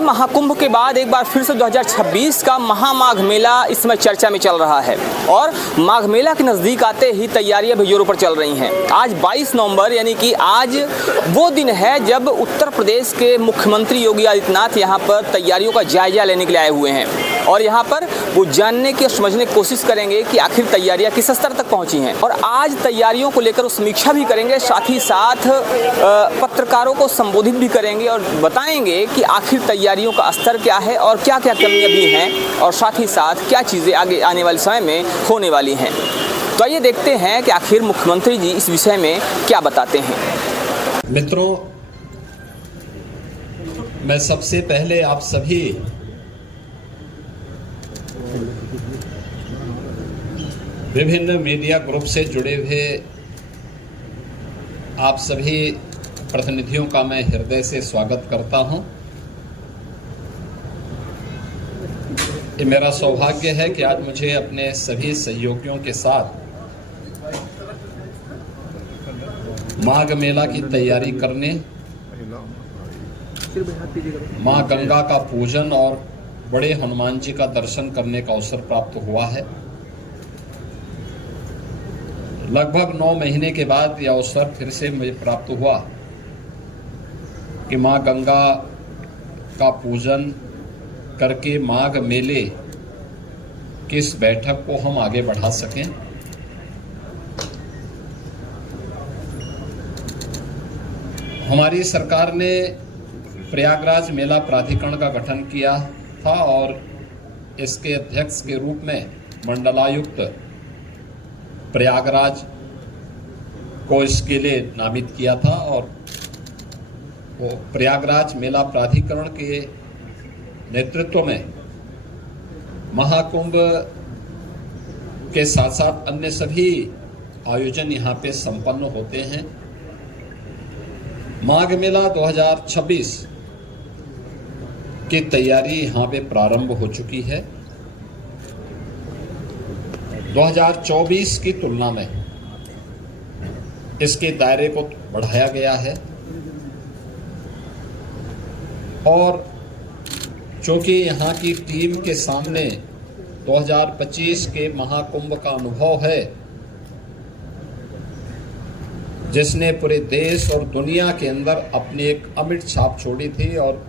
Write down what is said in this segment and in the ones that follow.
महाकुंभ के बाद एक बार फिर से 2026 का महामाघ मेला इस समय चर्चा में चल रहा है और माघ मेला के नज़दीक आते ही तैयारियां भी जोरों पर चल रही हैं। आज 22 नवंबर यानी कि आज वो दिन है जब उत्तर प्रदेश के मुख्यमंत्री योगी आदित्यनाथ यहां पर तैयारियों का जायजा लेने के लिए आए हुए हैं और यहां पर वो जानने की और समझने की कोशिश करेंगे कि आखिर तैयारियां किस स्तर तक पहुंची हैं और आज तैयारियों को लेकर वो समीक्षा भी करेंगे, साथ ही साथ पत्रकारों को संबोधित भी करेंगे और बताएंगे कि आखिर तैयारियों का स्तर क्या है और क्या क्या कमियां भी हैं और साथ ही साथ क्या चीज़ें आगे आने वाले समय में होने वाली हैं। तो आइए देखते हैं कि आखिर मुख्यमंत्री जी इस विषय में क्या बताते हैं। मित्रों, मैं सबसे पहले आप सभी विभिन्न मीडिया ग्रुप से जुड़े हुए आप सभी प्रतिनिधियों का मैं हृदय से स्वागत करता हूं। ये मेरा सौभाग्य है कि आज मुझे अपने सभी सहयोगियों के साथ माघ मेला की तैयारी करने, मां गंगा का पूजन और बड़े हनुमान जी का दर्शन करने का अवसर प्राप्त हुआ है। लगभग 9 महीने के बाद यह अवसर फिर से मुझे प्राप्त हुआ कि मां गंगा का पूजन करके माघ मेले की इस बैठक को हम आगे बढ़ा सकें। हमारी सरकार ने प्रयागराज मेला प्राधिकरण का गठन किया था और इसके अध्यक्ष के रूप में मंडलायुक्त प्रयागराज को इसके लिए नामित किया था और वो प्रयागराज मेला प्राधिकरण के नेतृत्व में महाकुंभ के साथ साथ अन्य सभी आयोजन यहाँ पे संपन्न होते हैं। माघ मेला 2026 की तैयारी यहाँ पे प्रारंभ हो चुकी है। 2024 की तुलना में इसके दायरे को बढ़ाया गया है और चूंकि यहाँ की टीम के सामने 2025 के महाकुंभ का अनुभव है, जिसने पूरे देश और दुनिया के अंदर अपनी एक अमिट छाप छोड़ी थी और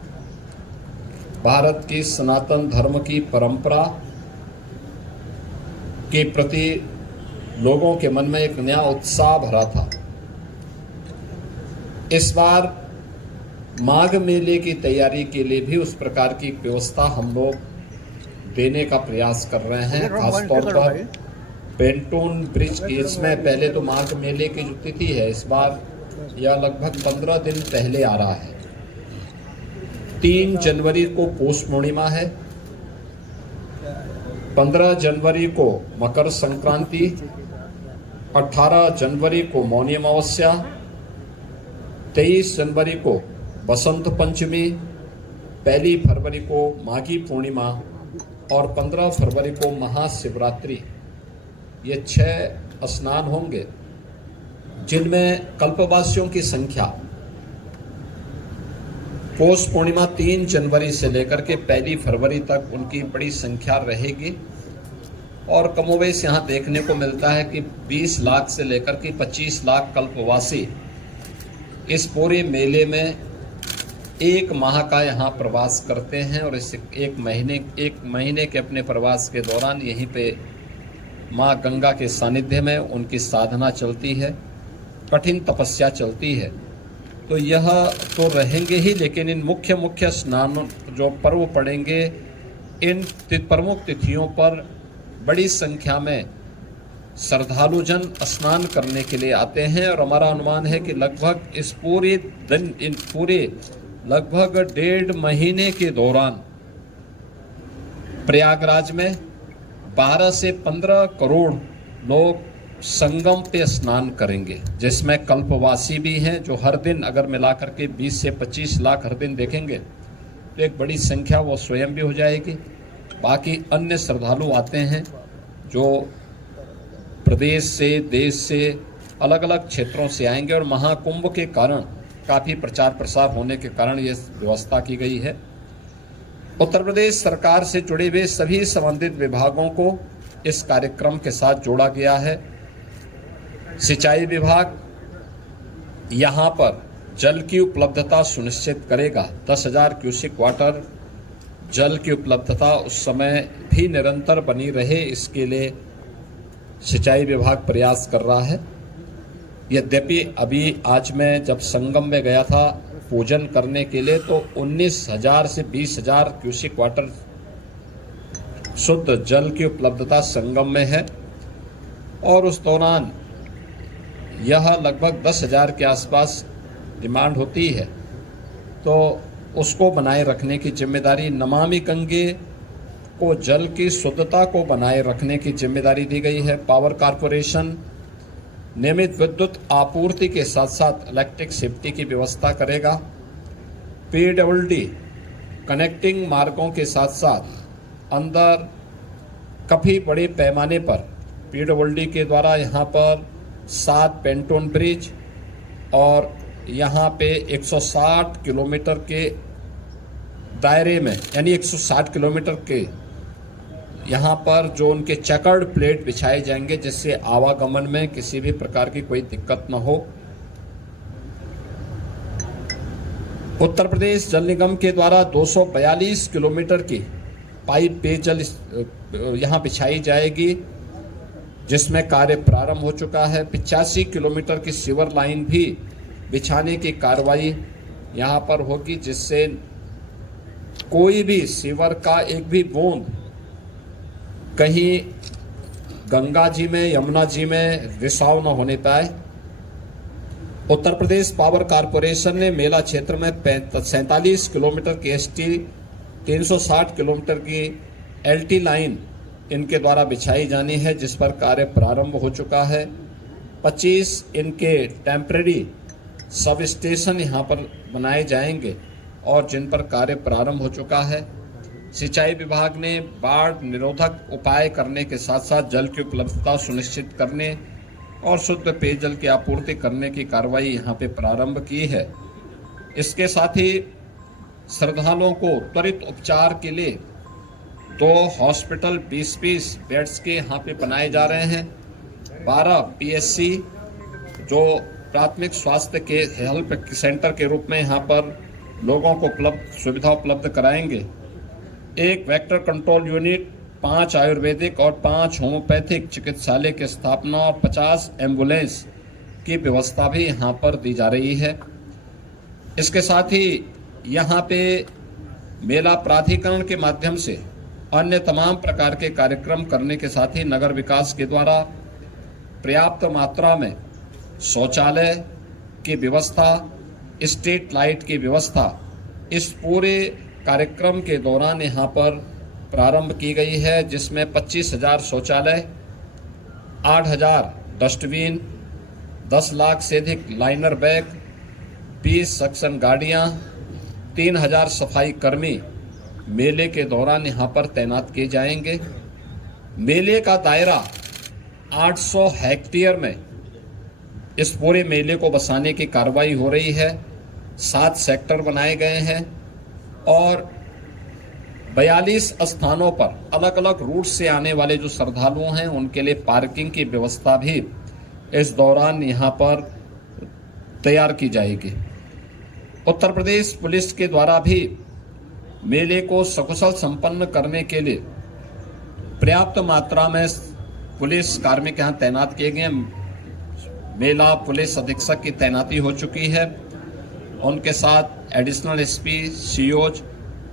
भारत की सनातन धर्म की परंपरा के प्रति लोगों के मन में एक नया उत्साह भरा था। इस बार माघ मेले की तैयारी के लिए भी उस प्रकार की व्यवस्था हम लोग देने का प्रयास कर रहे हैं। खासतौर पर पेंटून ब्रिज की इसमें पहले तो माघ मेले की जो तिथि है इस बार यह लगभग 15 दिन पहले आ रहा है। 3 जनवरी को पौष पूर्णिमा है, 15 जनवरी को मकर संक्रांति, 18 जनवरी को मौनी अमावस्या, 23 जनवरी को बसंत पंचमी, 1 फरवरी को माघी पूर्णिमा और 15 फरवरी को महाशिवरात्रि। ये 6 स्नान होंगे जिनमें कल्पवासियों की संख्या पौष पूर्णिमा 3 जनवरी से लेकर के 1 फरवरी तक उनकी बड़ी संख्या रहेगी और कमोबेश यहाँ देखने को मिलता है कि 20 लाख से लेकर के 25 लाख कल्पवासी इस पूरे मेले में 1 माह का यहाँ प्रवास करते हैं और इस एक महीने के अपने प्रवास के दौरान यहीं पे माँ गंगा के सानिध्य में उनकी साधना चलती है, कठिन तपस्या चलती है। तो यह तो रहेंगे ही, लेकिन इन मुख्य स्नानों जो पर्व पड़ेंगे इन प्रमुख तिथियों पर बड़ी संख्या में श्रद्धालु जन स्नान करने के लिए आते हैं और हमारा अनुमान है कि लगभग इस पूरे दिन इन पूरे लगभग 1.5 महीने के दौरान प्रयागराज में 12 से 15 करोड़ लोग संगम पे स्नान करेंगे, जिसमें कल्पवासी भी हैं जो हर दिन अगर मिलाकर के 20 से 25 लाख हर दिन देखेंगे तो एक बड़ी संख्या वो स्वयं भी हो जाएगी। बाकी अन्य श्रद्धालु आते हैं जो प्रदेश से, देश से, अलग अलग क्षेत्रों से आएंगे और महाकुंभ के कारण काफ़ी प्रचार प्रसार होने के कारण ये व्यवस्था की गई है। उत्तर प्रदेश सरकार से जुड़े हुए सभी संबंधित विभागों को इस कार्यक्रम के साथ जोड़ा गया है। सिंचाई विभाग यहाँ पर जल की उपलब्धता सुनिश्चित करेगा। 10,000 क्यूसेक वाटर जल की उपलब्धता उस समय भी निरंतर बनी रहे, इसके लिए सिंचाई विभाग प्रयास कर रहा है। यद्यपि अभी आज मैं जब संगम में गया था पूजन करने के लिए, तो 19,000 से 20,000 क्यूसेक वाटर शुद्ध जल की उपलब्धता संगम में है, और उस दौरान यह लगभग 10,000 के आसपास डिमांड होती है, तो उसको बनाए रखने की जिम्मेदारी, नमामि गंगे को जल की शुद्धता को बनाए रखने की जिम्मेदारी दी गई है। पावर कॉरपोरेशन नियमित विद्युत आपूर्ति के साथ साथ इलेक्ट्रिक सेफ्टी की व्यवस्था करेगा। PWD कनेक्टिंग मार्गों के साथ साथ अंदर काफ़ी बड़े पैमाने पर PWD के द्वारा यहाँ पर 7 पेंटोन ब्रिज और यहाँ पे 160 किलोमीटर के दायरे में, यानी 160 किलोमीटर के यहाँ पर जो उनके चेकर्ड प्लेट बिछाए जाएंगे, जिससे आवागमन में किसी भी प्रकार की कोई दिक्कत न हो। उत्तर प्रदेश जल निगम के द्वारा 242 किलोमीटर की पाइप पेयजल यहाँ बिछाई जाएगी, जिसमें कार्य प्रारंभ हो चुका है। 85 किलोमीटर की सीवर लाइन भी बिछाने की कार्रवाई यहाँ पर होगी, जिससे कोई भी सीवर का एक भी बूंद कहीं गंगा जी में, यमुना जी में रिसाव न होने पाए। उत्तर प्रदेश पावर कॉरपोरेशन ने मेला क्षेत्र में 47 किलोमीटर की ST, 360 किलोमीटर की LT लाइन इनके द्वारा बिछाई जानी है, जिस पर कार्य प्रारंभ हो चुका है। 25 इनके टेम्परेरी सब स्टेशन यहाँ पर बनाए जाएंगे और जिन पर कार्य प्रारंभ हो चुका है। सिंचाई विभाग ने बाढ़ निरोधक उपाय करने के साथ साथ जल की उपलब्धता सुनिश्चित करने और शुद्ध पेयजल की आपूर्ति करने की कार्रवाई यहाँ पे प्रारंभ की है। इसके साथ ही श्रद्धालुओं को त्वरित उपचार के लिए 2 हॉस्पिटल 20-20 बेड्स के यहाँ पे बनाए जा रहे हैं। 12 PSC जो प्राथमिक स्वास्थ्य के हेल्थ सेंटर के रूप में यहाँ पर लोगों को सुविधा उपलब्ध कराएंगे। 1 वेक्टर कंट्रोल यूनिट, 5 आयुर्वेदिक और 5 होम्योपैथिक चिकित्सालय की स्थापना और 50 एम्बुलेंस की व्यवस्था भी यहाँ पर दी जा रही है। इसके साथ ही यहाँ पे मेला प्राधिकरण के माध्यम से अन्य तमाम प्रकार के कार्यक्रम करने के साथ ही नगर विकास के द्वारा पर्याप्त मात्रा में शौचालय की व्यवस्था, स्ट्रीट लाइट की व्यवस्था इस पूरे कार्यक्रम के दौरान यहाँ पर प्रारंभ की गई है, जिसमें 25,000 शौचालय, 8,000 डस्टबिन, 10 लाख से अधिक लाइनर बैग, 20 सक्शन गाड़ियाँ, 3,000 सफाई कर्मी मेले के दौरान यहाँ पर तैनात किए जाएंगे। मेले का दायरा 800 हेक्टेयर में इस पूरे मेले को बसाने की कार्रवाई हो रही है। 7 सेक्टर बनाए गए हैं और 42 स्थानों पर अलग अलग रूट से आने वाले जो श्रद्धालु हैं उनके लिए पार्किंग की व्यवस्था भी इस दौरान यहाँ पर तैयार की जाएगी। उत्तर प्रदेश पुलिस के द्वारा भी मेले को सकुशल संपन्न करने के लिए पर्याप्त मात्रा में पुलिस कार्मिक यहाँ तैनात किए गए। मेला पुलिस अधीक्षक की तैनाती हो चुकी है, उनके साथ एडिशनल SP, COs,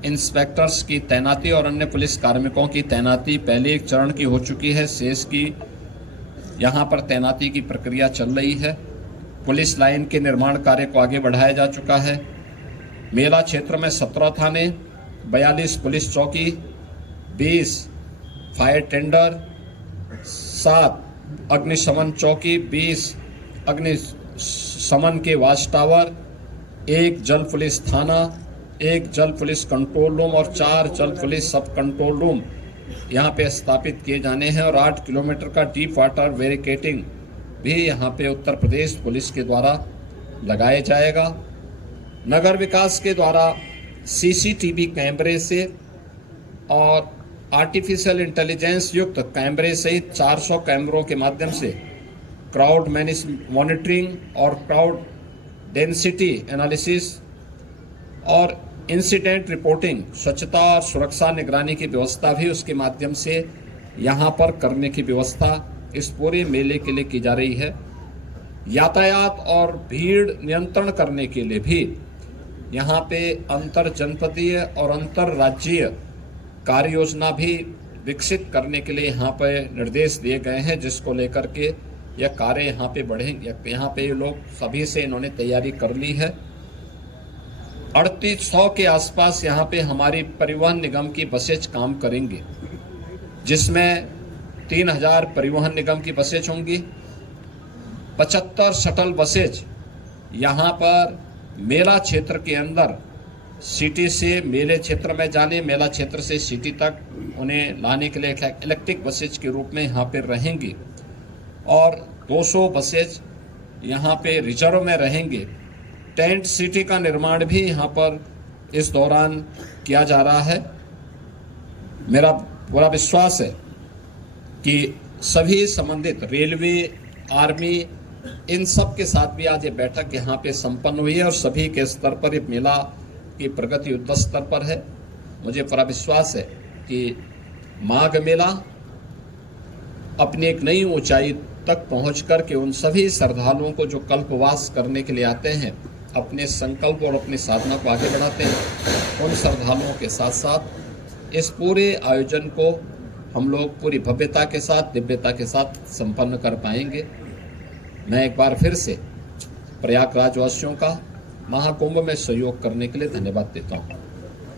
इंस्पेक्टर्स की तैनाती और अन्य पुलिस कार्मिकों की तैनाती पहले एक चरण की हो चुकी है। शेष की यहाँ पर तैनाती की प्रक्रिया चल रही है। पुलिस लाइन के निर्माण कार्य को आगे बढ़ाया जा चुका है। मेला क्षेत्र में 17 थाने, 42 पुलिस चौकी, 20 फायर टेंडर, 7 अग्निशमन चौकी, 20 अग्निशमन के वाच टावर, 1 जल पुलिस थाना, 1 जल पुलिस कंट्रोल रूम और 4 जल पुलिस सब कंट्रोल रूम यहाँ पे स्थापित किए जाने हैं और 8 किलोमीटर का डीप वाटर बैरिकेडिंग भी यहाँ पे उत्तर प्रदेश पुलिस के द्वारा लगाया जाएगा। नगर विकास के द्वारा CCTV कैमरे से और आर्टिफिशियल इंटेलिजेंस युक्त कैमरे सहित 400 कैमरों के माध्यम से क्राउड मॉनिटरिंग और क्राउड डेंसिटी एनालिसिस और इंसिडेंट रिपोर्टिंग, स्वच्छता और सुरक्षा निगरानी की व्यवस्था भी उसके माध्यम से यहाँ पर करने की व्यवस्था इस पूरे मेले के लिए की जा रही है। यातायात और भीड़ नियंत्रण करने के लिए भी यहाँ पे अंतर जनपदीय और अंतर राज्यीय कार्य योजना भी विकसित करने के लिए यहाँ पे निर्देश दिए गए हैं, जिसको लेकर के यह कार्य यहाँ पे बढ़ेंगे। यहाँ पे लोग सभी से इन्होंने तैयारी कर ली है। 3800 के आसपास यहाँ पे हमारी परिवहन निगम की बसेज काम करेंगी, जिसमें 3000 परिवहन निगम की बसेज होंगी। 75 शटल बसेज यहाँ पर मेला क्षेत्र के अंदर सिटी से मेले क्षेत्र में जाने, मेला क्षेत्र से सिटी तक उन्हें लाने के लिए इलेक्ट्रिक बसेज के रूप में यहाँ पर रहेंगी और 200 बसेज यहाँ पे रिजर्व में रहेंगे। टेंट सिटी का निर्माण भी यहाँ पर इस दौरान किया जा रहा है। मेरा पूरा विश्वास है कि सभी संबंधित रेलवे, आर्मी, इन सब के साथ भी आज ये बैठक यहाँ पे संपन्न हुई है और सभी के स्तर पर ये मेला की प्रगति युद्ध स्तर पर है। मुझे पूरा विश्वास है कि माघ मेला अपनी एक नई ऊंचाई तक पहुंच कर के उन सभी श्रद्धालुओं को जो कल्पवास करने के लिए आते हैं, अपने संकल्प और अपनी साधना को आगे बढ़ाते हैं, उन श्रद्धालुओं के साथ साथ इस पूरे आयोजन को हम लोग पूरी भव्यता के साथ, दिव्यता के साथ संपन्न कर पाएंगे। मैं एक बार फिर से प्रयागराज वासियों का महाकुंभ में सहयोग करने के लिए धन्यवाद देता हूँ।